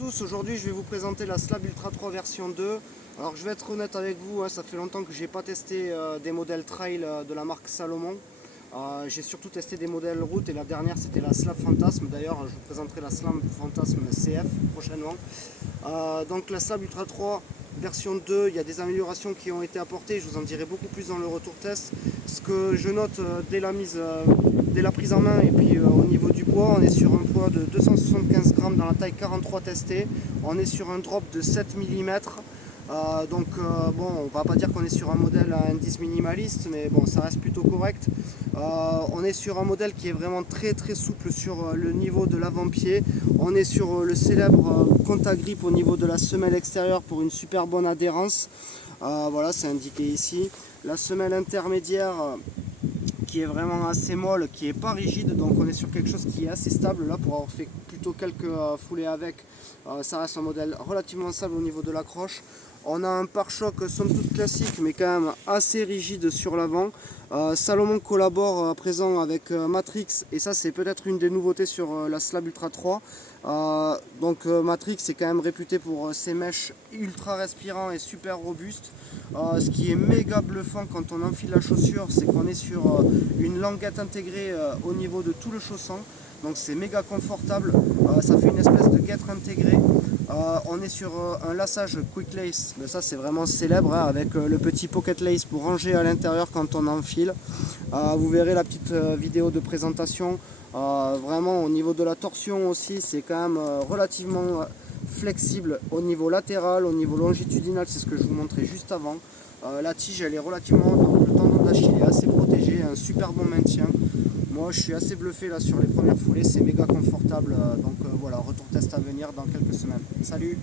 Tous, aujourd'hui je vais vous présenter la Slab Ultra 3 version 2. Alors je vais être honnête avec vous, ça fait longtemps que j'ai pas testé des modèles trail de la marque Salomon. J'ai surtout testé des modèles route et la dernière c'était la Slab Fantasme. D'ailleurs je vous présenterai la Slab Fantasme CF prochainement. Donc la Slab Ultra 3 version 2, il y a des améliorations qui ont été apportées, je vous en dirai beaucoup plus dans le retour test. Ce que je note dès la prise en main et puis au niveau du poids, on est sur un poids de 275 grammes dans la taille 43 testée, on est sur un drop de 7 mm. Bon, on va pas dire qu'on est sur un modèle à indice minimaliste, mais bon, ça reste plutôt correct. On est sur un modèle qui est vraiment très souple sur le niveau de l'avant-pied. On est sur le célèbre contact grip au niveau de la semelle extérieure pour une super bonne adhérence. Voilà, c'est indiqué ici. La semelle intermédiaire qui est vraiment assez molle, qui est pas rigide, donc on est sur quelque chose qui est assez stable là pour avoir fait plutôt quelques foulées avec. Ça reste un modèle relativement stable au niveau de l'accroche. On a un pare-choc somme toute classique mais quand même assez rigide sur l'avant. Salomon collabore à présent avec Matrix et ça c'est peut-être une des nouveautés sur la Slab Ultra 3. Matrix est quand même réputé pour ses mèches ultra respirants et super robustes. Ce qui est méga bluffant quand on enfile la chaussure, c'est qu'on est sur une languette intégrée au niveau de tout le chausson. Donc c'est méga confortable, ça fait une espèce de guêtre intégrée. On est sur un laçage quick lace, mais ça c'est vraiment célèbre avec le petit pocket lace pour ranger à l'intérieur quand on enfile. Vous verrez la petite vidéo de présentation. Vraiment au niveau de la torsion aussi, c'est quand même relativement flexible au niveau latéral, au niveau longitudinal, c'est ce que je vous montrais juste avant. La tige elle est relativement haute, donc le tendon d'Achille est assez protégé, un super bon maintien. Moi je suis assez bluffé là sur les premières foulées, c'est méga confortable, voilà, retour test à venir dans quelques semaines. Salut!